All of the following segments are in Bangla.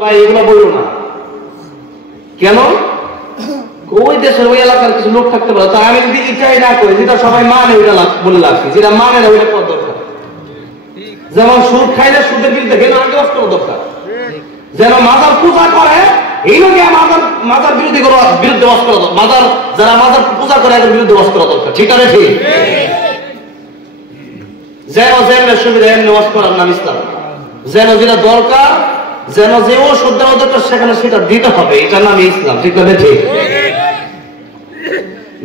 ভাই এগুলো বললো না কেন? ওই দেশের ওই এলাকার কিছু লোক থাকতে পারে, তা আমি যদি ইচ্ছাই না করি, যেটা সবাই মানে ওইটা বলে লাগছে, যেটা মানে না ওইটা করা দরকার। যেমন সুদ খাইলে সুদের বিরুদ্ধে গেলে আগে করা দরকার, যেন মাজার পূজা করে এই লোকে মাজার বিরোধী বিরুদ্ধে বাস করা দরকার, মাজার যারা মাজার পূজা করে এদের বিরুদ্ধে বাস করা দরকার। ঠিক আছে? ঠিক। যেন যেমন সুবিধা এমনি বাস করার নাম ইসলাম, যেন যেটা দরকার, যেন যে ওষুধ দেওয়া দরকার সেখানে সেটা দিতে হবে, এটার নাম ইসলাম। ঠিক আছে? ঠিক।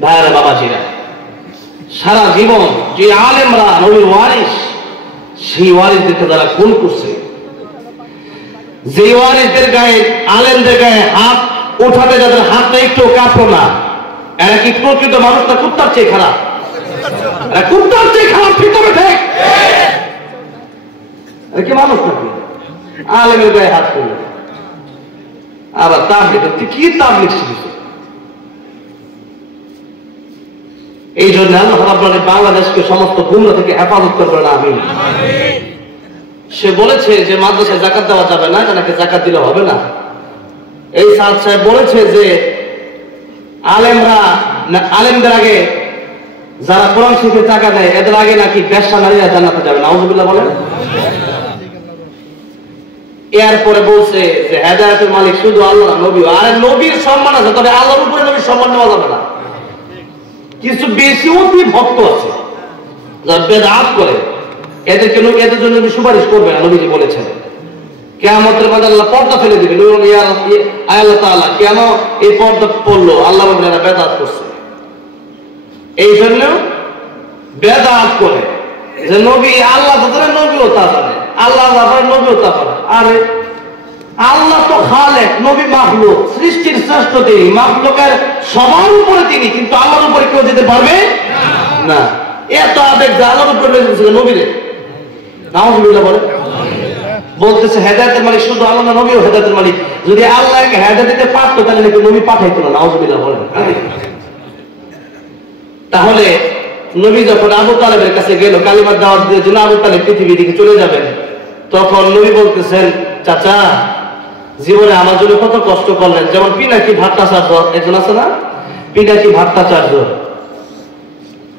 ভাইরা বাবাজিরা, সারা জীবন যে আলেমরা নবীর ওয়ারিস, সেই ওয়ারিসদেরকে যারা খুন করছে, যে ওয়ারিসদের গায়ে আলেমদের গায়ে হাত ওঠাতে যাদের হাতটা একটু কাঁপলো না, এরা কি প্রকৃত মানুষটা কুত্তার চেয়ে খারাপ? এরা কুত্তার চেয়ে খারাপ। ঠিক হবে? ঠিক। এরা কি মানুষ নাকি? আলেমের গায়ে হাত করলো, আবার তাবলীগ কি তাবলীগ শিখেছে। এই জন্য আল্লাহ রাব্বুল বাংলাদেশকে সমস্ত গুমরা থেকে হেফাজত করবেন। আমিন। সে বলেছে যে মাদ্রাসায় যাকাত দেওয়া যাবে না, নাকি যাকাত দিলে হবে না। এই সাদ সাহেব বলেছে যে আলেমদের আগে যারা কোরআন শিখে টাকা দেয় এদের আগে নাকি বেশ্যা নারীরা জান্নাতে যাবে। নাউযুবিল্লাহ বলেন। এরপরে বলছে যে হেদায়েতের মালিক শুধু আল্লাহ, নবী। আরে নবীর সম্মান আছে, তবে আল্লাহর উপরে নবীর সম্মান নেওয়া যাবে না। কিছু বেশি অতি ভক্ত আছে যারা বেদাত করে, এদের জন্য সুপারিশ করবে না। নবীজি বলেছেন কিয়ামতের মাঠে আল্লাহ পর্দা ফেলে দিবে। আল্লাহ তাআলা কেন এই পর্দা পড়লো? আল্লাহ বলেন এরা বেদাত করছে। এই জন্য বেদাত করে যে নবী আল্লাহ তাআলা, নবীও তা জানে, আল্লাহ তাআলা নবীও তা জানে। আরে আল্লাহ তো খালেক, নবী মাখলুক, সৃষ্টির শ্রেষ্ঠ তিনি, মাখলুকের সবার উপরে তিনি, কিন্তু আল্লাহর উপরে কেউ যেতে পারবে না। এত আবেগ যে আল্লাহর উপরে লেগেছিল নবীরে। নাউযুবিল্লাহ বলে। বলতেছে হেদায়েতের মালিক শুধু আল্লাহ না, নবীও হেদায়েতের মালিক। যদি আল্লাহকে হেদায়েত দিতে পারতো তাহলে নাকি নবী পাঠাইতো না। নাউযুবিল্লাহ বলেন। তাহলে নবী যখন আবু তালেবের কাছে গেল কালিমার দাওয়াত দেওয়ার জন্য, আবু তালেব পৃথিবী থেকে চলে যাবেন, তখন নবী বলতেছেন চাচা জীবনে আমার জন্য কত কষ্ট করলেন। যেমন পিনাকি ভট্টাচার্য একজন আছে না, পিনাকি ভট্টাচার্য,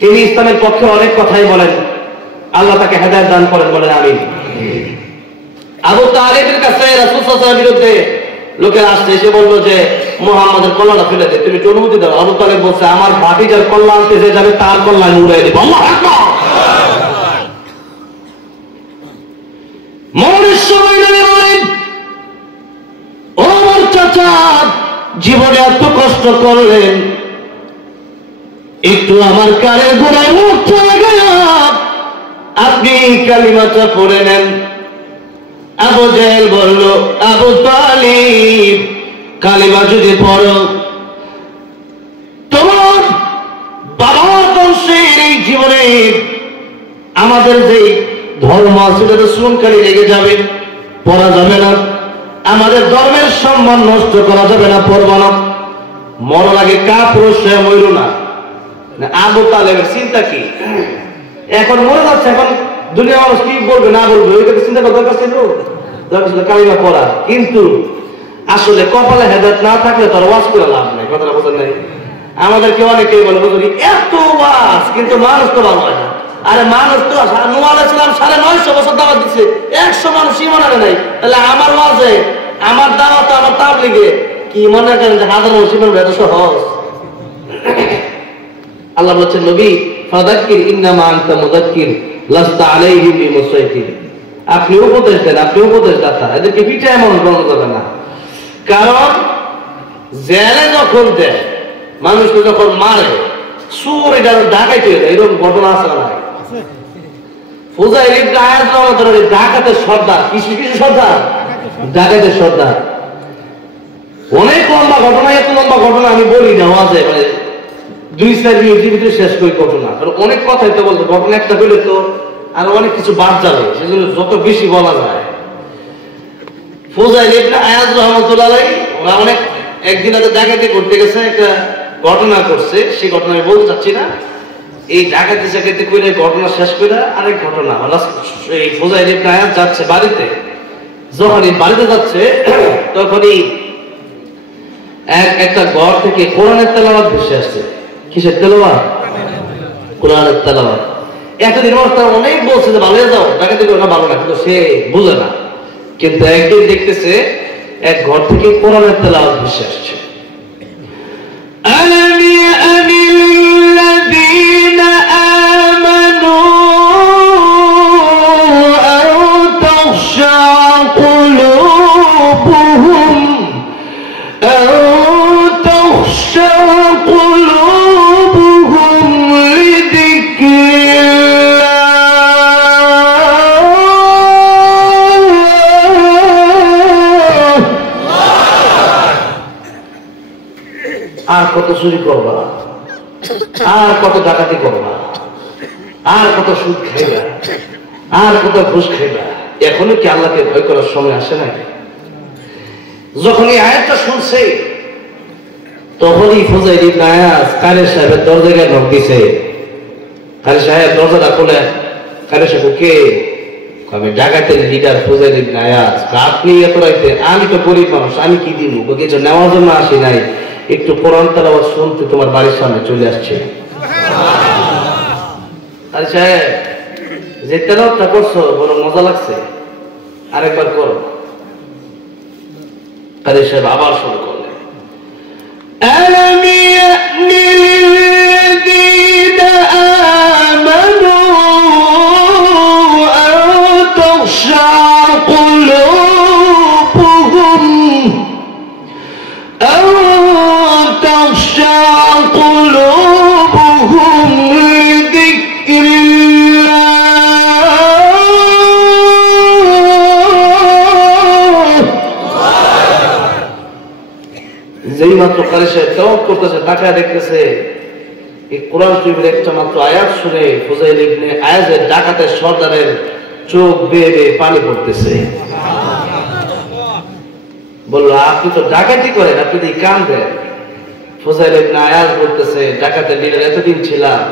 তিনি ইসলামের পক্ষে অনেক কথাই বলেন, আল্লাহ তাকে হেদায়েত দান করেন, বলেন আমিন। আবু তালেবের কাছে রাসূল সাল্লাল্লাহু আলাইহি ওয়াসাল্লামের বিরুদ্ধে লোকের আসছে, এসে বললো যে মুহাম্মাদের কল্যাণটা ফেলে দে, তুমি একটু অনুমতি দাও। আবু তালেব বলছে আমার ভাতিজার কল্যাণ আনতে যে যাবে তার কল্যাণ উড়াই দেব। আল্লাহু আকবার। মনের সময় নেই বলেন, ও আমার চাচা জীবনে এত কষ্ট করলেন, একটু আমার কানের গোড়ায় মুখ চলে গেল, আপনি কালিমাটা পড়ে নেন। আবু জেহেল বলল আবু তালিব কালিমা যদি পড়ো তোমার বাবার বংশের এই জীবনে আমাদের যে ধর্ম আছে সেটা শুনকারী লেগে যাবে, পড়া যাবে না। আমাদের ধর্মের সম্মান নষ্ট করা যাবে না, পড়ব না। মরার আগে কাপুরুষ হয়ে মরল না। আবু তালেবের চিন্তা কি? এখন মরে যাচ্ছে, এখন দুনিয়া মানুষ কি বলবে না বলবে ওইটাকে চিন্তা করার দরকার ছিল, কালিমা পড়া। কিন্তু আসলে কপালে হেদায়েত না থাকলে তার ওয়াজ করে লাভ নাই। কথাটা বোঝেন নাই? আমাদেরকে অনেকে বলে বুঝলি এত ওয়াজ, কিন্তু মানুষ তো ভালো হয় না। আরে মানুষ তো নূহ আলাইহিস সালাম 950 বছর দাওয়াত দিচ্ছে, 100 মানুষ ঈমান আনে নাই। তাহলে আমার ওয়াজে, আমার দাওয়াত, আমার তাবলীগে কি মনে করেন যে হাজার মানুষ ঈমান এত সহজ? আল্লাহ বলেছেন নবী ফাযাক্কির ইন্নামা আনতা মুযাক্কির লাস্তা আলাইহিম বিমুসাইতির। আপনি উপদেশ দেন, আপনি উপদেশ দাতা, এদেরকে পিঠায় মানুষ বানানো যাবে না। কারণ জেলে যখন দেয়, মানুষকে যখন মারে, সুর এটা ঢাকাইতে এরকম ঘটনা আছে না? ফুজাইল ইবনে আয়াজ রাদিয়াল্লাহু আনহু ঢাকাতে সর্দার, কিসের সর্দার? ঢাকাতে সর্দার। অনেক লম্বা ঘটনা, এত লম্বা ঘটনা আমি বলি না ওয়াজে, মানে 2-4 মিনিটের ভিতরে শেষ করি ঘটনা, কারণ অনেক কথাই তো বলতো। ঘটনা একটা বলে তো আর অনেক কিছু বাদ যাবে, সেজন্য যত বেশি বলা যায়। ফুজাইল ইবনে আয়াজ রাহমাতুল্লাহ আলাইহি ওরা অনেক একদিন আগে ডাকাতি করতে গেছে, একটা ঘটনা করছে, সেই ঘটনা আমি বলতে চাচ্ছি না। এই ডাকাতি জাকাতি করে ঘটনা শেষ করে আরেক ঘটনা, এই ফুজাইল ইবনে আয়াজ যাচ্ছে বাড়িতে, যখন এই বাড়িতে যাচ্ছে তখনই একটা ঘর থেকে কোরআনের তেলাওয়াত ভেসে আসছে। কিসের তেলাওয়াত? কোরআনের তেলাওয়াত। এতদিন তারা অনেক বলছে যে ভালো যাও, ডাকাতি করে না, ভালো না, কিন্তু সে বুঝে না। কিন্তু একদিন দেখতেছে এক ঘর থেকে কোরআনের তেলাওয়াত ভেসে আসছে। ألم يأن للذين آمنوا أن تخشع قلوبهم لذكر আর কত চুরি করবা, আর কত ডাকাতি করবা, আর কত সুদ খাইবা, আর কত ঘুষ খাইবা, এখনো কি আল্লাহকে ভয় করার সময় আসে নাই? যখন এই আয়াতটা শুনছে তখনই ফুজাইল ইবনে আয়াজ কারি সাহেবের দরজায় নক দিছে। কারি সাহেব দরজাটা খুলে, কারি সাহেব কে? আমি ডাকাতের লিডার ফুজাইল ইবনে আয়াজ। আপনি এত রাইতে? আমি তো গরিব মানুষ, আমি কি দিব? কিছু নেওয়ার জন্য আসি নাই, একটু কোরআন তেলাওয়াত শুনতে তোমার বাড়ির সামনে চলে আসছে। আরে সাহেব, যে তেলাওয়াতটা করছো বড় মজা লাগছে, আরেকবার করো। কারি সাহেব আবার শুরু করলেন, ألم يأن للذين آمنوا أن تخشع قلوبهم لذكر যেই মাত্র কারি সাহেব তেলাওয়াত করতেছে, তাকায় দেখতেছে এই কোরআন শরীফের একটা মাত্র আয়াত শুনে ফুজাইল ইবনে আয়াজের ডাকাতের সর্দারের চোখ বেয়ে বেয়ে পানি পড়তেছে। বললো, আপনি তো ডাকাতি করেন, আপনি তো কান দেন। ফুজাইল ইবনে আয়াজ বলতেছে, ডাকাতের লিডার এতদিন ছিলাম,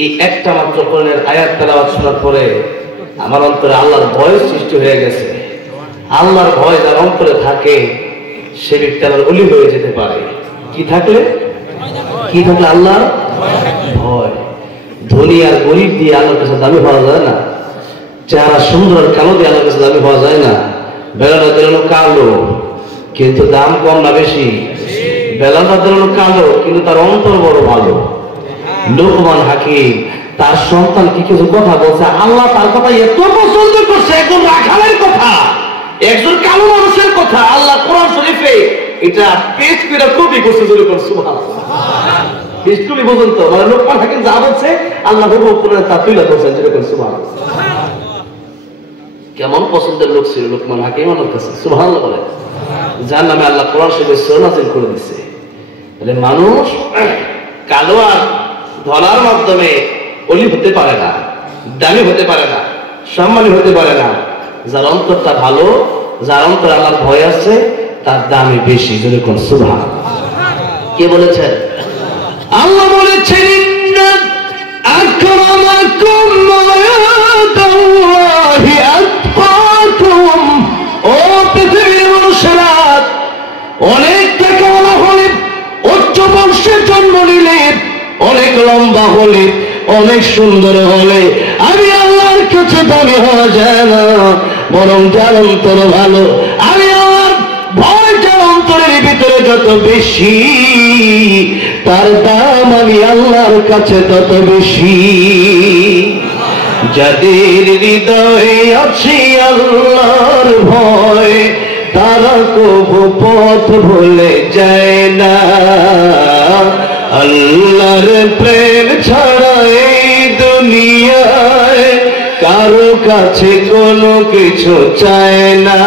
এই একটা মাত্র কোরআনের আয়াত তেলাওয়াত শোনার পরে আমার অন্তরে আল্লাহর ভয় সৃষ্টি হয়ে গেছে। আল্লাহর ভয় যার অন্তরে থাকে সে ব্যক্তি আল্লাহর ওলি হয়ে যেতে পারে। কি থাকলে? কি থাকলে? আল্লাহর ভয়। ধনী আর গরিব দিয়ে আল্লাহর কাছে দামি হওয়া যায় না। চেহারা সুন্দর আর কালো দিয়ে আল্লাহর কাছে দামি হওয়া যায় না। বেলাটা তেলানো কালো কিন্তু দাম কম না বেশি? বেলাটা তেলানো কালো কিন্তু তার অন্তর বড় ভালো। লোকমান হাকিম তার সন্তান কি কিছু কথা বলছে, আল্লাহ তার কথা এত পছন্দ করছে, একজন রাখালের কথা, একজন কালো মানুষের কথা আল্লাহ কোরআন শরীফে এটা পেশ করে কপি করছে। সুবহানাল্লাহ, পেশ কপি পর্যন্ত, মানে লোকমান হাকিম যা বলছে আল্লাহ হুবহু কোরআনে তা তুলে ধরছেন। সুবহানাল্লাহ, কেমন পছন্দের লোক ছিল লোকমান হাকিম আমার কাছে। সুবহানাল্লাহ বলে, যার নামে আল্লাহ কোরআন শরীফে সূরা নাযিল করে দিয়েছে। তাহলে মানুষ কালো আর ধলার মাধ্যমে অলি হতে পারে না, দামি হতে পারে না, সম্মানী হতে পারে না। যার অন্তরটা ভালো, যার অন্তরে আল্লাহর ভয় আছে, তার দামই বেশি। যদি কোন সুবহান। কে বলেছেন? আল্লাহ বলেছেন, ইন্না আকরামাকুম ইনদাল্লাহি আতকাকুম। ও পৃথিবীর মানুষেরা, অনেক টাকা হলে, উচ্চ বংশের জন্ম নিলে, অনেক লম্বা হলে, অনেক সুন্দর হলে আমি আল্লাহর কাছে দামি হওয়া যায় না, বরং যার অন্তর ভালো, আমি আল্লাহর ভয় যার অন্তরের ভিতরে যত বেশি, তার দাম আমি আল্লাহর কাছে তত বেশি। যাদের হৃদয়ে আছে আল্লাহর ভয়, তারা কবু পথ ভুলে যায় না। আল্লাহর প্রেম ছাড়া এই দুনিয়ায় কারো কাছে কোনো কিছু চায় না।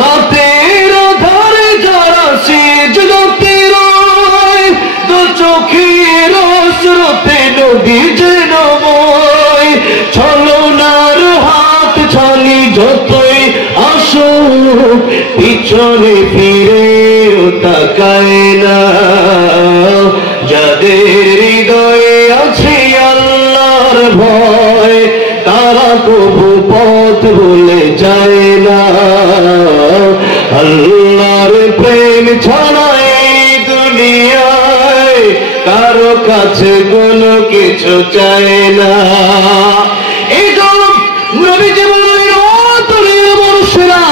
রাতের আধারে যারা সিজদাতে রয়, দু চোখের স্রোতে নদী যেন বয়, ছলনার হাত ছানি যতই আসুক, পিছনে ফিরেও তাকায় না। যাদের হৃদয়ে আছে আল্লাহর ভয়, তারা কবু পথ ভুলে যায় না। আল্লাহর প্রেম ছাড়া এই দুনিয়ায় কারো কাছে কোনো কিছু চায় না। এই তো নবীজি বললেন, ও দুনিয়ার মানুষেরা,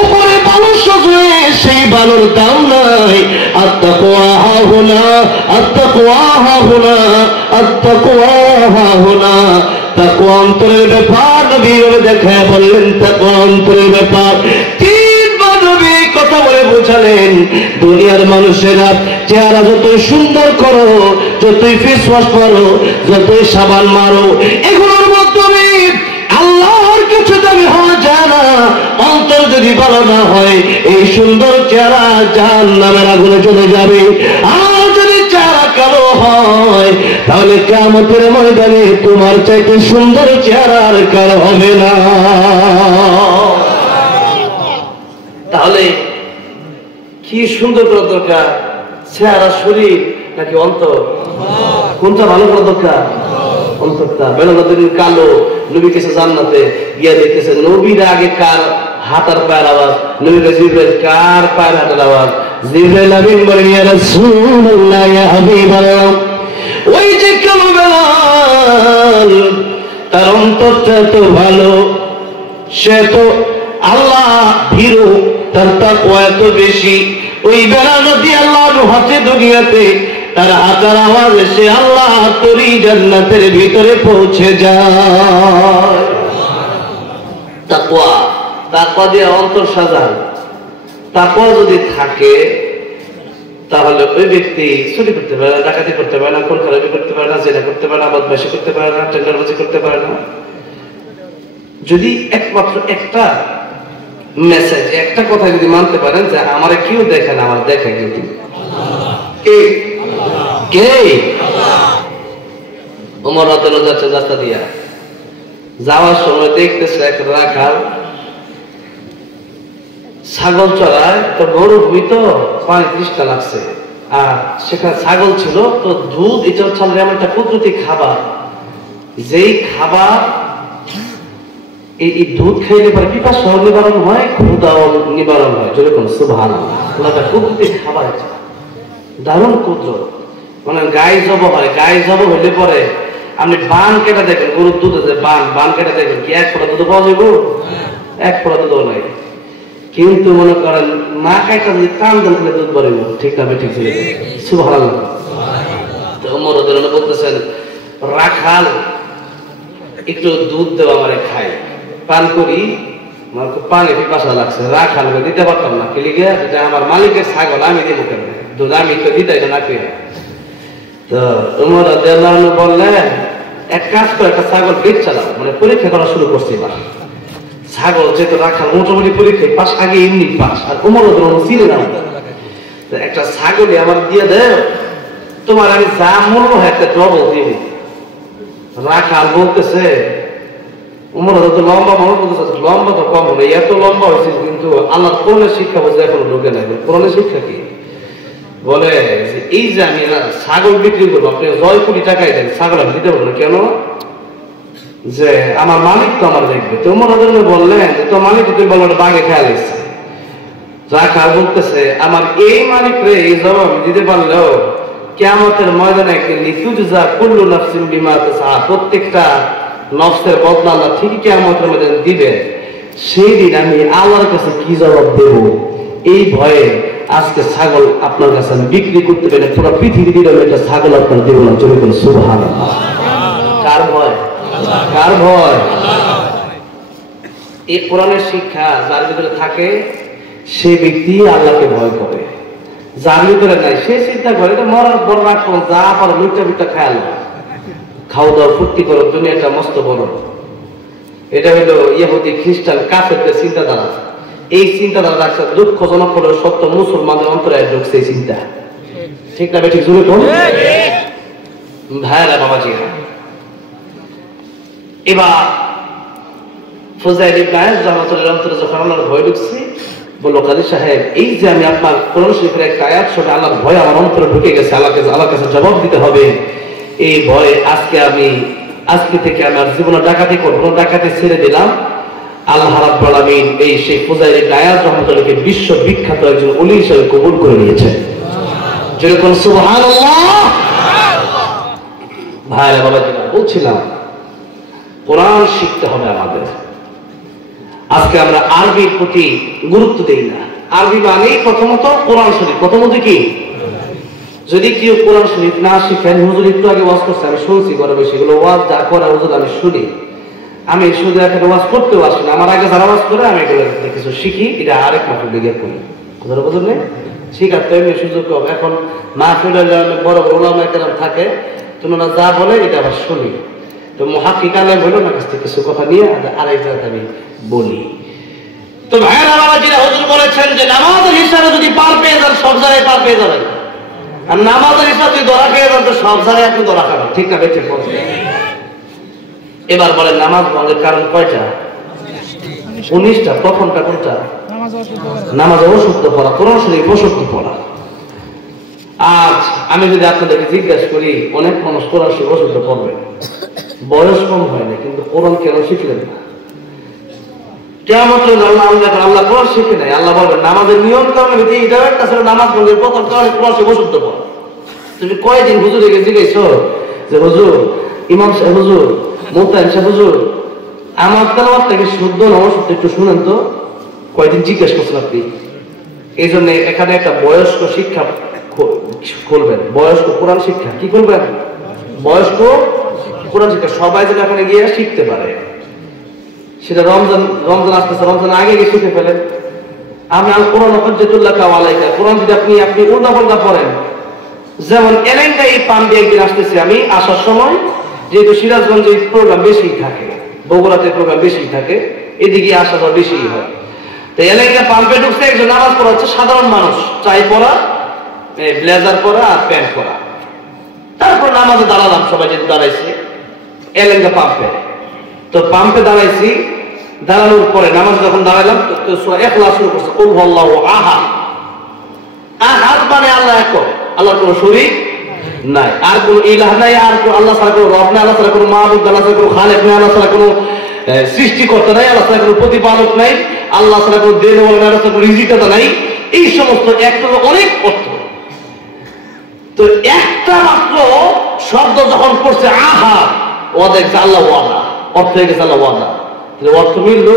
উপরে বালু সাজে সেই বালুর দাম নাই। আত্তাকওয়া হাহুনা, আত্তাকওয়া হাহুনা, আত্তাকওয়া হাহুনা। তাকওয়া অন্তরের ব্যাপার। নবী দেখে বললেন তাকওয়া অন্তরের ব্যাপার। তিনবার নবী কথা বলে বোঝালেন, দুনিয়ার মানুষেরা চেহারা যতই সুন্দর করো, যতই ফেস ওয়াশ মারো, যতই সাবান মারো, এগুলোর মাধ্যমে আল্লাহর কিছু দামি হওয়া যায় না। অন্তর যদি ভালো না হয়, এই সুন্দর চেহারা জাহান্নামের আগুনে চলে যাবে। আর যদি চেহারা কালো হয়, তাহলে কিয়ামতের ময়দানে তোমার চাইতে সুন্দর চেহারা আর কারো হবে না। তাহলে কি সুন্দর করা দরকার? চেহারা, শরীর নাকি অন্তর? কোনটা ভালো করা দরকার? অন্তরটা। বেলাদিন কালো, নবী কেছে জান্নাতে গিয়া দেখতেছে নবীর আগে কার হাতার পায়ের আওয়াজ, নবীর জিবরাইল কার পায়ের হাতার আওয়াজ। জিবরাইল আমিন বলেন, ইয়া রাসূলুল্লাহ, ইয়া হাবিবাল্লাহ, ওই যে কালো বেলাল, তার অন্তরটা তো ভালো, সে তো আল্লাহ ভীরু, তার তাকওয়া এত বেশি। ওই বেলাল রাদিয়াল্লাহু হাতে দুনিয়াতে তার হাতার আওয়াজে সে আল্লাহ তোরই জান্নাতের ভিতরে পৌঁছে যায়। তাকওয়া, তাকওয়া দিয়ে অন্তর সাজান। তাকওয়া যদি থাকে তাহলে ওই ব্যক্তি চুরি করতে পারে না, ডাকাতি করতে পারে না, খুন খারাপি করতে পারে না, জেনা করতে পারে না, বদমাশি করতে পারে না, টেন্ডারবাজি করতে পারে না। যদি একমাত্র একটা মেসেজ, একটা কথা যদি মানতে পারেন যে আমার কেউ দেখে না, আমার দেখে কিন্তু কে? কে? ওমর রাদিয়াল্লাহু যাচ্ছে রাস্তা দিয়া, যাওয়ার সময় দেখতেছে এক রাখাল ছাগল চড়ায়, তো মরুভূমি তো পানি তৃষ্ণা লাগছে, আর সেখানে ছাগল ছিল, তো দুধ এটা হচ্ছে এমন একটা কুদরতি খাবার, যেই খাবার এই দুধ খাইলে পরে পিপাসা নিবারণ হয়, ক্ষুধাও নিবারণ হয়। যেরকম সুবহানাল্লাহ, কুদরতি খাবার, দারুণ কুদরত। মানে গায়ে জব হয়, গায়ে জব হইলে পরে আপনি বান কেটে দেখেন, গরুর দুধ আছে, বান কেটে দেখেন, কি এক ফোঁটা দুধ পাওয়া যাবে? এক ফোঁটা দুধও নাই। কিন্তু মনে করেন না কাটা যদি টান দেন দুধ বাড়িব, ঠিক না? ঠিক ছিল। সুবহানাল্লাহ। তো ওমর রাদিয়াল্লাহু বলতেছেন, রাখাল একটু দুধ দেওয়া আমারে খাই, পান করি, আমার খুব পানি পিপাসা লাগছে। রাখাল দিতে পারতাম না, কি লিগে? এটা আমার মালিকের ছাগল, আমি দিব কেন দুধ? আমি তো দিতাই না পেয়ে। তো ওমর রাদিয়াল্লাহু বললেন, এক কাজ করে একটা ছাগল বেচ চালাও, মানে পরীক্ষা করা শুরু করছি। এবার ছাগল যেহেতু রাখাল মোটামুটি পরীক্ষায় পাস, আগে এমনি পাস, আর ওমর রাদিয়াল্লাহু চিনে না। একটা ছাগল আমার দিয়ে দেয়, তোমার আমি যা মনে হয় একটা ডবল দিয়ে। রাখাল বলতেছে, ওমর রাদিয়াল্লাহু লম্বা মনে করতেছে, লম্বা তো কম হবে, এত লম্বা হয়েছে, কিন্তু আল্লাহর কোরআনের শিক্ষা বলছে এখনো ঢোকে নাই। কোরআনের শিক্ষা কি বলে? এই যে আমি ছাগল বিক্রি করবো, আপনি 9 কোটি টাকায় দেন, ছাগল আমি দিতে পারবো না। কেন? যে আমার মালিক তো আমার দেখবে। তো ওমর রাদিয়াল্লাহু বললেন, তো মালিক তুমি বলো বাঘে খেয়াল এসছে। রাখাল বলতেছে, আমার এই মালিক রে এই জবাব আমি দিতে পারলেও কিয়ামতের ময়দানে একদিন লিতুজা কুল্লু নাফসিন বিমা তাসআ, প্রত্যেকটা নফসের বদলা আল্লাহ ঠিকই কিয়ামতের ময়দানে দিবে। সেই দিন আমি আল্লাহর কাছে কি জবাব দেব, এই ভয়ে আজকে ছাগল আপনার কাছে আমি বিক্রি করতে পারি, পুরো পৃথিবী দিলে একটা ছাগল আপনার দেব না। চলে গেল। সুবহানাল্লাহ। কার ভয়? কার ভয়? এই কোরআনের শিক্ষা যার ভিতরে থাকে সে ব্যক্তি আল্লাহকে ভয় করে। যার ভিতরে নাই সে চিন্তা করে মরার পর রাখো, যা পারো লুটা বিটা খেয়াল, খাও দাও, ফুর্তি করো, দুনিয়াটা মস্ত বড়। এটা হলো ইহুদি খ্রিস্টান কাফেরদের চিন্তাধারা। এই চিন্তাধারা রাখছে দুঃখজনক হলেও সত্য, মুসলমানদের অন্তরে ঢুকছে এই চিন্তা। ঠিক না? ঠিক জুড়ে কোন ভাইরা বাবাজি। এবার ফজাইল ইবনে আয়াজ রাহমাতুল্লাহ অন্তরে যখন আল্লাহর ভয় ঢুকছে, বলল কাজী সাহেব, এই যে আমি আপনার কোরআন শরীফের একটা আয়াত শুনে আল্লাহর ভয় আমার অন্তরে ঢুকে গেছে, আল্লাহর কাছে জবাব দিতে হবে। এই ভয়ে আজকে থেকে আমার জীবনে ডাকাতি করবো, ডাকাতি ছেড়ে দিলাম, আল্লাহ রাব্বুল আলামিন এই শেখ ফুজাইল ইবনে আয়াজ রাহমাতুল্লাহকে বিশ্ব বিখ্যাত একজন ওলি হিসেবে কবুল করে নিয়েছেন। যেরকম সুবহানাল্লাহ। ভাইরা বাবাজিরা, বলছিলাম কোরআন শিখতে হবে আমাদের। আজকে আমরা আরবির প্রতি গুরুত্ব দেই না। আরবি মানে প্রথমত কোরআন শরীফ, প্রথমত কি, যদি কেউ কোরআন শরীফ না শিখেন, হুজুর একটু আগে ওয়াজ করছে, আমি শুনছি ঘরে বসে, এগুলো ওয়াজ যা করে হুজুর আমি শুনি, আমি শুধু একটা ওয়াজ করতেও আসি না, আমার আগে যারা ওয়াজ করে আমি এগুলো কিছু শিখি, এটা আরেক মাত্র দিকে করি, কথা বুঝলে শিখাতে এমনি সুযোগ কম। এখন মাহফিলে বড় বড় ওলামা কেরাম থাকে, তোমরা যা বলে এটা আবার শুনি, তো মুহাক্কিক আলেম হলো না কাছ থেকে কিছু কথা নিয়ে আরেক জায়গায় আমি বলি। তো ভাইরা বাবাজিরা, হুজুর বলেছেন যে নামাজের হিসাবে যদি পার পেয়ে যান সব জায়গায় পার পেয়ে যাবেন, আর নামাজের হিসাবে যদি ধরা পেয়ে যান তো সব জায়গায় আপনি ধরা খাবেন। ঠিক না বেঠিক বলছেন? এবার বলেন নামাজ ভঙ্গের কারণ কয়টা? 19টা। প্রথমটা কোনটা? নামাজ অশুদ্ধ পড়া, কোরআন শরীফ অশুদ্ধ পড়া। আজ আমি যদি আপনাদেরকে জিজ্ঞাসা করি, অনেক মানুষ কোরআন শরীফ অশুদ্ধ পড়বে, বয়স কম হয় না, কিন্তু কোরআন কেন শিখলেন না? কিয়ামতের আল্লাহ কোরআন শিখে নাই। আল্লাহ বলবেন নামাজের নিয়ম কারণে এটা একটা ছিল, নামাজ ভঙ্গের প্রথম কারণে কোরআন শরীফ অশুদ্ধ পড়া। তুমি কয়দিন হুজুরকে জিজ্ঞেস যে হুজুর, ইমাম সাহেব হুজুর, মোতায়েম সাহেব হুজুর, আমার তেলাওয়াতটাকে শুদ্ধ না অশুদ্ধ একটু শুনেন তো? কয়দিন জিজ্ঞেস করছেন আপনি? এই জন্য এখানে একটা বয়স্ক শিক্ষা করবেন, বয়স্ক কোরআন শিক্ষা। কি করবেন? বয়স্ক কোরআন শিক্ষা, সবাই যেন এখানে গিয়ে শিখতে পারে। সেটা রমজান আসতেছে, রমজান আগে গিয়ে শিখে ফেলেন। আমি আল কোরআন হজ্জাতুল্লাহ আলাইকা, কোরআন যদি আপনি উল্টা পাল্টা পড়েন, যেমন এলাকা এই পান দিয়ে একদিন আসতেছে, আমি আসার সময়, যেহেতু সিরাজগঞ্জে প্রোগ্রাম বেশি থাকে, বগুড়াতে প্রোগ্রাম বেশি থাকে, এদিকে আসা যাওয়া বেশি হয়, তো এলাকা পাম্পে ঢুকছে, একজন নামাজ পড়া হচ্ছে, সাধারণ মানুষ, চাই পরা, ব্লেজার পরা আর প্যান্ট পরা। তারপর নামাজে দাঁড়ালাম, সবাই যেহেতু দাঁড়াইছে এলাকা পাম্পে, তো পাম্পে দাঁড়াইছি, দাঁড়ানোর পরে নামাজ যখন দাঁড়ালাম সূরা ইখলাস শুরু করছে, কুল হুয়াল্লাহু আহাদ। আহাদ মানে আল্লাহ এক, আল্লাহর কোনো শরীক নাই, আর কোন ইলাহ নাই, আর আল্লাহ ছাড়া কোনো রব নাই, আল্লাহ ছাড়া কোনো মাবুদ নাই, আল্লাহ ছাড়া কোনো খালেক নাই, আল্লাহ ছাড়া কোনো সৃষ্টিকর্তা নাই, আল্লাহ ছাড়া কোনো প্রতিপালক নাই, আল্লাহ ছাড়া কোনো দেনওয়ালা নাই, আল্লাহ ছাড়া কোনো রিজিকদাতা নাই। এই সমস্ত একটা অনেক অর্থ। তো একটা মাত্র শব্দ যখন পড়ছে আহাদ, ও দেখছে আল্লাহ ওয়ালা, অর্থ হয়ে গেছে আল্লাহ ওয়ালা, অর্থ মিলল?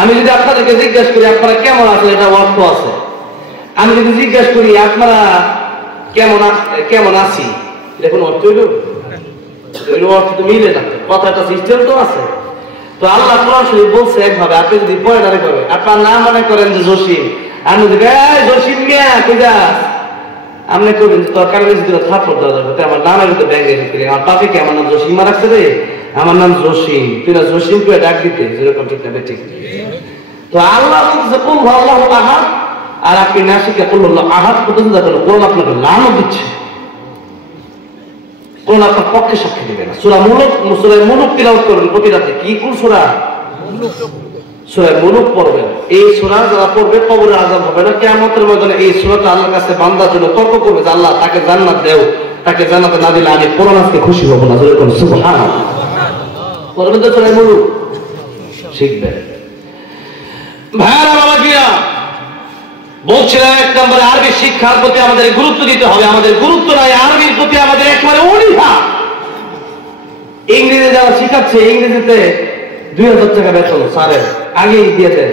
আমি যদি আপনাদেরকে জিজ্ঞাসা করি আপনারা কেমন আছেন, এটা অর্থ আছে। আমি যদি জিজ্ঞাসা করি আপনারা কেমন আছি, এটা কোনো অর্থ হইল? অর্থ তো মিলে না, কথাটা সিস্টেম তো আছে। তো আল্লাহ কোরআন শরীফ বলছে একভাবে, আপনি যদি পড়েন আরেকভাবে। আপনার নাম মনে করেন যে জসিম, আমি যদি জসিম মিয়া কইরা আপনি করবেন যে তরকারি যদি থাপ্পড় দেওয়া যাবে, আমার নামের ভিতরে ব্যাঙ্গে দিতে, আমার পাপিকে আমার নাম জসিমা রাখছে রে, আমার নাম জসিম, তুই না জসিম করে ডাক দিতে, যেরকম ঠিক না ঠিক। তো আল্লাহ বলছে কুল হুয়াল্লাহু আহাদ, আর আপনি না শিখে কুল হুয়াল্লাহু আহাদ পর্যন্ত দেখেন, কোরআন আপনাকে লানত দিচ্ছে, কোরআন আপনার পক্ষে সাক্ষী দেবে না। সূরা মুলক তিলাওয়াত করবেন প্রতি রাতে। কি কোন সূরা? সূরা মুলক পড়বেন। এই সূরা যারা পড়বে কবরে আযাব হবে না, কিয়ামতের ময়দানে এই সূরাটা আল্লাহর কাছে বান্দার জন্য তর্ক করবে যে আল্লাহ তাকে জান্নাত দাও, তাকে জান্নাতে না দিলে আমি কোরআন আজকে খুশি হব না। যেরকম সুবহানাল্লাহ পড়বেন তো সূরা মুলক শিখবেন। ভাইরা বাবাজিরা, বলছিলাম এক নম্বরে আরবি শিক্ষার প্রতি আমাদের গুরুত্ব দিতে হবে। আমাদের গুরুত্ব নাই, আরবির প্রতি আমাদের একেবারে অনীহা। ইংরেজি যারা শিখাচ্ছে, ইংরেজিতে 2000 টাকা বেতন স্যারের আগেই দিয়ে দেয়।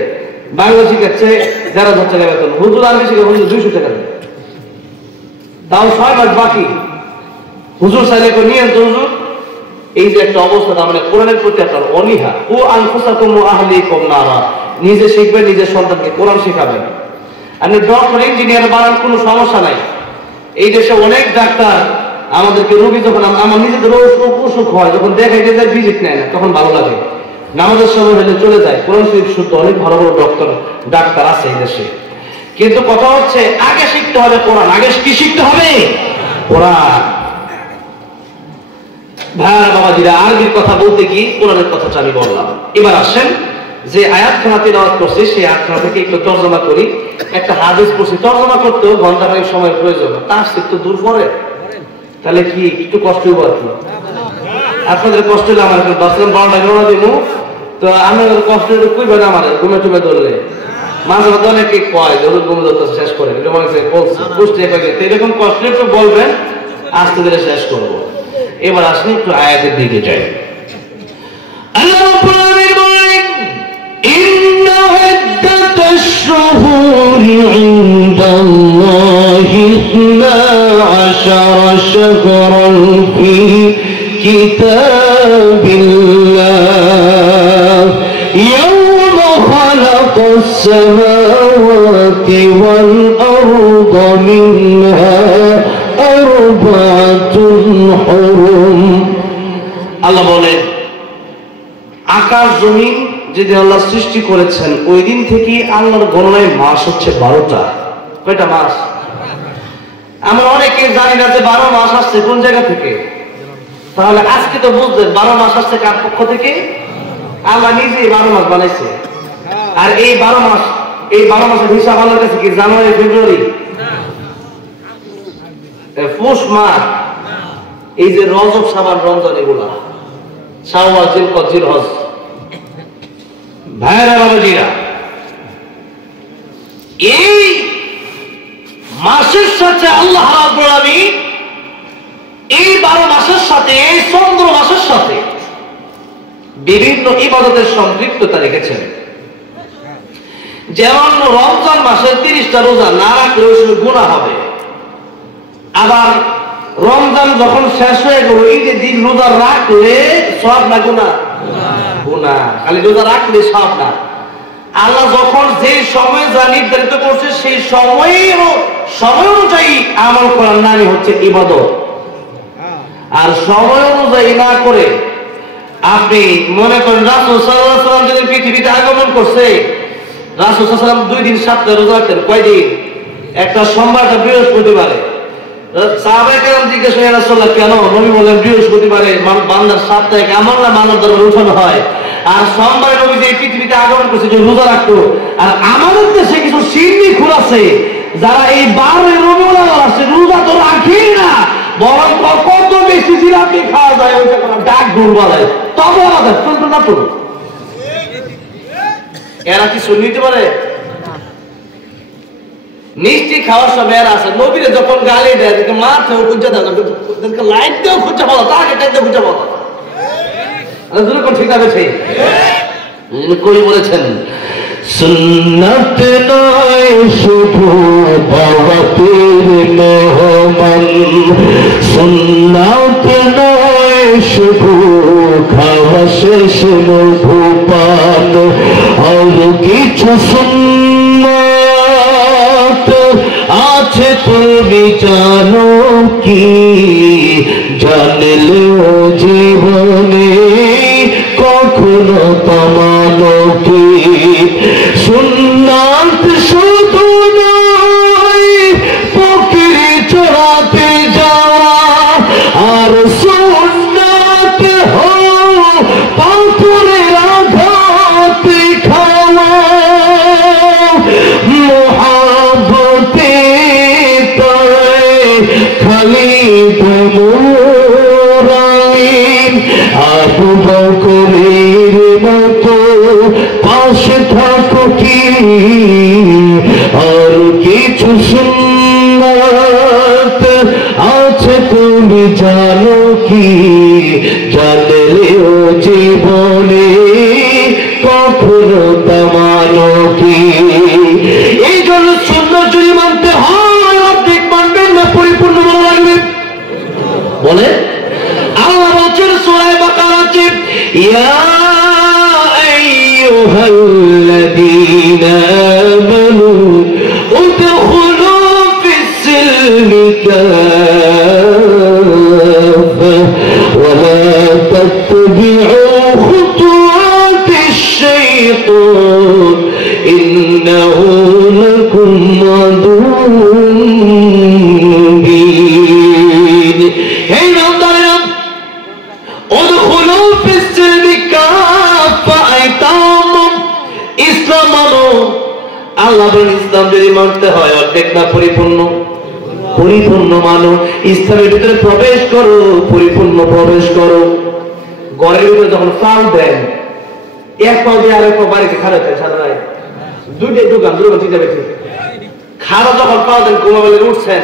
বাংলা শিখাচ্ছে 11,000 টাকা বেতন, হুজুর আরবি শিখে হুজুর 200 টাকা দেয়, তাও 6 মাস বাকি। হুজুর চাইলে নিয়ে তো হুজুর। এই যে একটা অবস্থা, তার মানে কোরআনের প্রতি আপনার অনীহা। ও আনফুসাকুম ওয়া আহলিকুম নারা, নিজে শিখবেন, নিজের সন্তানকে কোরআন শেখাবেন। আপনি ডক্টর ইঞ্জিনিয়ার বানান, কোনো সমস্যা নাই। এই দেশে অনেক ডাক্তার আমাদেরকে রোগী যখন আমার নিজেদের অসুখ হয়, যখন দেখাইতে যায় ভিজিট নেয় না, তখন ভালো লাগে। নামাজের সময় হলে চলে যায়, কোরআন শরীফ শুদ্ধ অনেক ভালো ভালো ডাক্তার আছে এই দেশে। কিন্তু কথা হচ্ছে আগে শিখতে হবে কোরআন। আগে কি শিখতে হবে? কোরআন। ভাইরা বাবাজিরা, আরবির কথা বলতে কি কোরআনের কথাটা আমি বললাম। এবার আসেন যে আয়াতখানা তিলাওয়াত করছি, সেই আয়াতখানা থেকে একটু তর্জমা করি। একটা হাদিস পড়ছি, তর্জমা করতেও ঘন্টাখানেক সময়ের প্রয়োজন, তাফসীর তো দূর পরে, তাহলে কি একটু কষ্ট হইব আর কি। আপনাদের কষ্ট হলে আমার 10-12 টাকা দিব, তো আমি কষ্ট কইবেন আমার ঘুমে টুমে ধরলে মাঝে মাঝে অনেকে কয় যে ঘুমে ধরতে শেষ করে এরকম কষ্ট একটু বলবেন, আস্তে ধীরে শেষ করবো। এবার আসলে একটু আয়াতের দিকে যাই। আল্লাহ রাব্বুল আলামিন বলেন, ইন্না ইদ্দাতাশ শুহুরি ইনদাল্লাহি 12 শাহরান ফি কিতাবিল্লাহ ইয়াওমা খালাকাস সামাওয়াতি ওয়াল আরদা মিনহা আরবাতুন হুরুম। আল্লাহ বলেন, আকাশ জমিন যেদিন আল্লাহ সৃষ্টি করেছেন ওই দিন থেকে আল্লাহর গণনায় মাস হচ্ছে 12টা। কয়টা মাস? আমরা অনেকে জানি না যে 12 মাস আসছে কোন জায়গা থেকে। তাহলে আজকে তো বুঝলেন 12 মাস আসছে কার পক্ষ থেকে? আল্লাহ নিজেই 12 মাস বানাইছে। আর এই 12 মাসের হিসাব আল্লাহর কাছে কি জানুয়ারি ফেব্রুয়ারি পৌষ মাস, এই যে রজব শাবান রমজান এগুলা শাওয়াল জিলকদ জিলহজ। ভাইরা বাবাজিরা, এই মাসের সাথে আল্লাহ রাব্বুল আলামিন এই 12 মাসের সাথে, এই চন্দ্র মাসের সাথে বিভিন্ন ইবাদতের সম্পৃক্ততা রেখেছেন। যেমন রমজান মাসে 30টা রোজা না রাখলে গুনাহ হবে। আবার রমজান যখন শেষ হয়ে গেল, এই যে দিন রোজা রাখলে সব না গুনাহ? গুনাহ। খালি রোজা রাখলে সব না। আল্লাহ যখন যে সময় যা নির্ধারিত করছে সেই সময় অনুযায়ী আমল করার নামই হচ্ছে ইবাদত। আর সময় অনুযায়ী না করে আপনি মনে করেন রাসূল সাল্লাল্লাহু আলাইহি ওয়াসাল্লাম যেদিন পৃথিবীতে আগমন করছে, রাসূল সাল্লাল্লাহু আলাইহি ওয়াসাল্লাম 2 দিন সপ্তাহে রোজা রাখতেন। কয়দিন? একটা সোমবার, একটা বৃহস্পতিবারে। সাহাবায়ে কেরাম জিজ্ঞেস করে, ইয়া রাসূলুল্লাহ কেন? নবী বলেন, বৃহস্পতিবারে বান্দার সাপ্তাহিক আমল না মানব দরবারে উঠানো হয়, আর সোমবারে নবী যে পৃথিবীতে আগমন করছে যে রোজা রাখতো। আর আমাদের দেশে কিছু সিন্নি খুর আছে যারা এই 12 রবিউল আউয়াল আসে রোজা তো রাখেই না, বরং কত বেশি জিলাপি খাওয়া যায়, ওইটা কোনো ডাক ঢোল বাজায়। তবে আমাদের চলতো না তো, এরা কি শুনতে পারে? মিষ্টি খাওয়ার সময় এরা আছে। নবীরে যখন গালি দেয় মাথাও খুঁজে দেয়, লাইট দিয়েও খুঁজে বলো, তাকে টাইতে খুঁজে বলো। ঠিক আছে, সেই কবি বলেছেন, সুন্নাত নয় শুধু বাবাতের মেহমান, সুন্নাত নয় শুধু খাওয়া শেষ মধুপান, আর কিছু সুন্নাত আছে তুমি জানো কি? জানলেও জীবনে কখনো তোমানো কি? সুন্নাত শুধু নয় ফকির চড়াতে যাওয়া, আর সুন্নাত হলো পাথরের আঘাতে খাওয়া। মোহাব্বতে তোয় খালি মোরালিন, আবু বকরের মতো পাশে থাকো কি? আর কিছু সুন্নাত আছে তুমি জানো কি? জানলেও জীবনে কখনো তামানো কি? এই জন্য সুন্নাত যদি মানতে হয় অর্ধেক মানবেন না পরিপূর্ণ ভালো লাগবে। বলে আল্লাহ বলছেন সূরা বাকারাতে, ইয়া আইয়ুহাল্লাযীনা আমানু উদখুলু ফিস-সিলমি কাফা ওয়া লা তাত্তাবি'উ খুতুওয়াতিশ-শাইতান ইন্নাহু লাকুম আদুউন মুবিন। এই বান্দারা উদখুলু ফিস-সিলমি কাফা, ইসলাম মানো। আল্লাহ বলেন ইসলাম যদি মানতে হয় অর্ধেক না পরিপূর্ণ? পরিপূর্ণ মানো। ইসলামের ভিতরে প্রবেশ করো, পরিপূর্ণ প্রবেশ করো। ঘরের ভিতরে যখন ফাল দেন এক পাও দিয়ে আরেক পাও বাড়িতে খারাপ হয় সারা রায় দুইটাই দোকান চিন্তা পেয়েছি খাড়া যখন পাও দেন ঘুমাবেন উঠছেন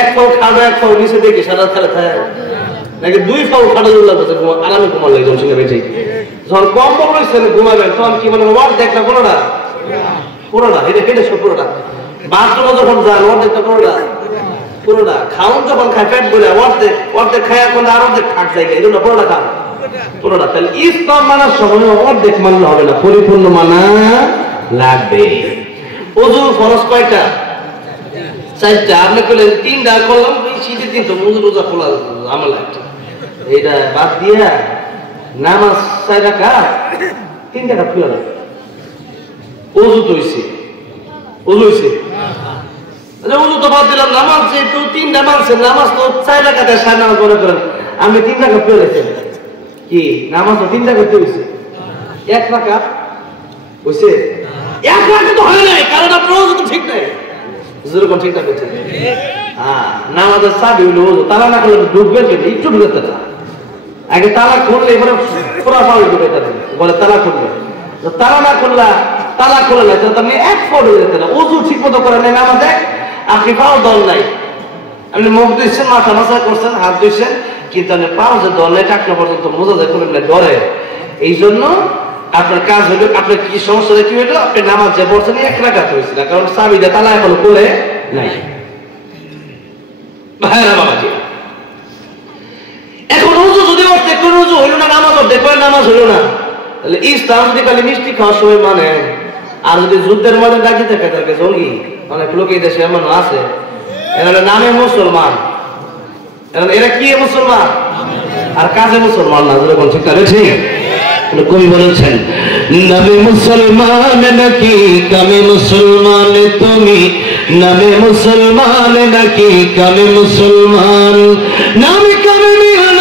এক পাও খাড়া এক পাও নিচে দেখে সারা খেলা থাকে নাকি দুই পাও খাড়া লাগছে আরামে ঘুমার লাগে যখন চিন্তা পেয়েছি যখন কম্বল রয়েছেন ঘুমাবেন তখন কি মানে ওয়ার্ড দেখ না কোনোটা এটা কেটে সব পুরোটা বাথরুমে যখন যান অর্ধেকটা পুরোটা খাওন যখন খায় পেট বলে অর্ধেক খায় এখন আর অর্ধেক থাক যায় এই জন্য পুরোটা খান পুরোটা তাহলে ইসলাম মানার সময় অর্ধেক মানলে হবে না পরিপূর্ণ মানা লাগবে ওযু ফরজ কয়টা 4টা আপনি করলেন 3টা করলাম শীতের দিন তো ওযু রোজা খোলা আমল একটা এইটা বাদ দিয়া নামাজ 4 রাকাত 3 রাকাত খোলা লাগে ওযু তো হইছে ওযু তো বাদ দিলাম নামাজ যেহেতু 3 নামাজ তো 4 রাকাতে 4 নামাজ পড়া করেন আমি 3 রাকাত পড়েছি কি নামাজ তো 3 রাকাত হইছে 1 রাকাত হইছে 1 রাকাত তো হয় নাই কারণ আপনার ওযু তো ঠিক নাই যেরকম ঠিক না করছে হ্যাঁ নামাজের চাবি হলো ওযু তালা না করলে ডুববে কেন একটু ঢুকতে না আগে তালা খুললে এবারে পুরো পাউল ঢুকে যাবে বলে তালা খুলবে তালা না খুললা তালা খুলে না তাহলে এক ফোট হয়ে যেতে না ওযু ঠিক মতো করে নেই নামাজে আপনি পাও দল নাই আপনি মুখ দিচ্ছেন মাথা মাথা করছেন হাত দিচ্ছেন কিন্তু আপনি পাও যে দল নেই টাকনো পর্যন্ত মোজা যায় করলেন না ডরে এই জন্য আপনার কাজ হলো আপনার কি সমস্যা কি হইলো আপনি নামাজ যে পড়ছেন 1 রাকাত হয়েছিল কারণ চাবিটা তালা এখনো খুলে নাই ভাইরা বাবাজি এখন ওযু যদি অর্ধেক করে ওযু হইল না নামাজ অর্ধেক করে নামাজ হইল না তাহলে ইসলাম যদি খালি মিষ্টি খাওয়ার সময় মানে আর যদি যুদ্ধের মধ্যে ডাকি থাকে তাকে জঙ্গি অনেক লোক এই দেশে এমন আছে এরা নামে মুসলমান এরা কি মুসলমান আর কাজে মুসলমান না যেরকম ঠিক আছে ঠিক কবি বলেছেন নামে মুসলমান নাকি কামে মুসলমান তুমি নামে মুসলমান নাকি কামে মুসলমান নামে কামে মিল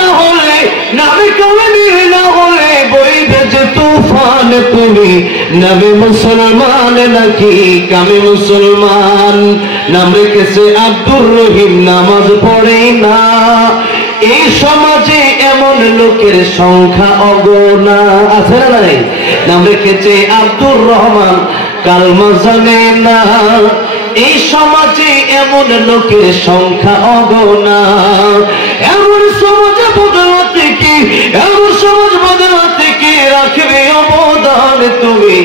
না হলে বইবে যে তুফান তুমি নামে মুসলমান নাকি কামে মুসলমান নাম রেখেছে আব্দুর রহিম নামাজ পড়ে না এই সমাজে এমন লোকের সংখ্যা অগণা আছে না নাই নাম রেখেছে আব্দুর রহমান কালমা জানে না এই সমাজে এমন লোকের সংখ্যা অগণা এমন সমাজে বদলাতে কি রাখবে অবদান তুমি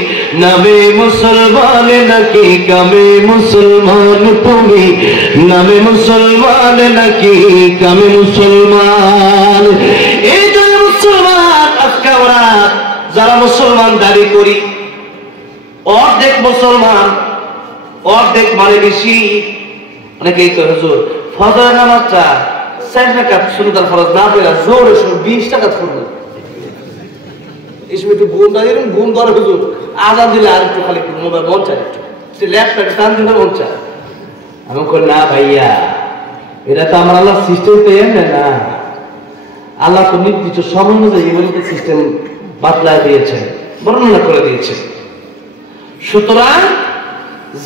নামে মুসলমান নাকি কামে মুসলমান তুমি নামে মুসলমান নাকি কামে মুসলমান এই যে মুসলমান আজকে আমরা যারা মুসলমান দাবি করি অর্ধেক মুসলমান অর্ধেক মানে বেশি অনেকেই তো হুজুর ফজর নামাজটা 4 রাকাত সুন্নাত ফরজ না পড়া জোরে 20 টাকা করবে इसमें तो घूम रही हूँ घूम दौड़ हुजूर आजाद दिला आ रही खाली मोबाइल मौन चाहे से लैपटॉप टान दिला मौन चाहे हमको ना भैया এটা তো আমার আল্লাহ সিস্টেম তো এমন না আল্লাহ তো নির্দিষ্ট সময় অনুযায়ী এমনিতে সিস্টেম বাতলায় দিয়েছেন বর্ণনা করে দিয়েছেন সুতরাং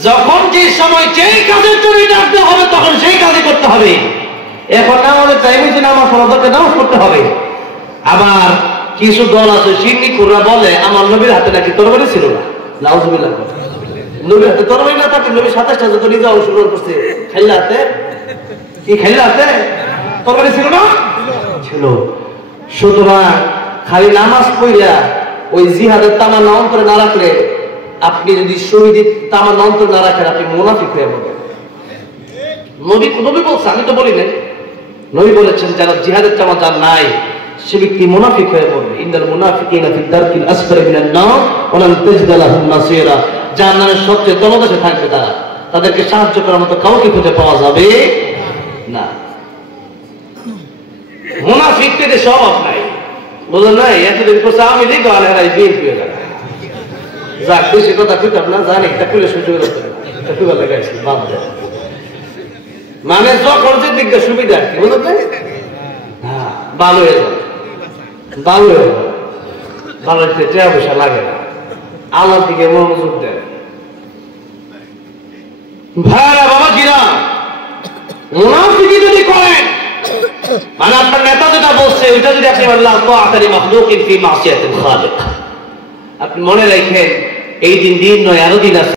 যখন যে সময় যেই কাজের জন্য ডাকতে হবে তখন সেই কাজই করতে হবে এখন আমাদের টাইমে যে নামাজ পড়াতে নামাজ পড়তে হবে আবার কিছু দল আছে সিন্নি কুররা বলে আমার নবীর হাতে নাকি তরবারি ছিল না নাউজুবিল্লাহ নবীর হাতে তরবারি না থাকে নবী 27টা যত নিজে অংশগ্রহণ করছে খেলাতে কি খেলাতে তরবারি ছিল না ছিল সুতরাং খালি নামাজ পড়িয়া ওই জিহাদের তামান্না অন্তরে না রাখলে আপনি যদি শহীদের তামান্না অন্তরে না রাখেন আপনি মুনাফিক হয়ে যাবেন নবী বলছে আমি তো বলি না নবী বলেছেন যারা জিহাদের তামান্না নাই সে ব্যক্তি মুনাফিক হয়ে পড়বে ইন্নাল মুনাফিকিনা ফি দারকিল আসফালি মিনান নার ওয়া লান তাজিদ লাহুম নাসীরা জাহান্নামের সবচেয়ে তলদেশে থাকবে তারা তাদেরকে সাহায্য করার মতো কাউকে খুঁজে পাওয়া যাবে না মুনাফিকদের স্বভাব নাই বুঝলেন না এতদিন করছে আমি লিগ আর এরাই বিএনপি হয়ে গেল যাক বেশি কথা কইতাম না জানি তা কইলে সহ্য করতে তা কইবা লাগাইছি বাদ দে মানে যখন যে দিকটা সুবিধা কি বুঝলেন হ্যাঁ ভালো হয়ে যাবে ভালো হয়ে যাবে ভালো হতে টাকা পয়সা লাগে না আল্লাহর দিকে মনোযোগ দেন ভাইরা বাবা কিরা মুনাফিকি যদি করেন মানে আপনার নেতা যেটা বলছে ওইটা যদি আপনি আল্লাহ তাআলা মাখলুকিন ফি মাসিয়াতিল খালিক আপনি মনে রাখেন এই দিন নয়, আরো দিন আছে।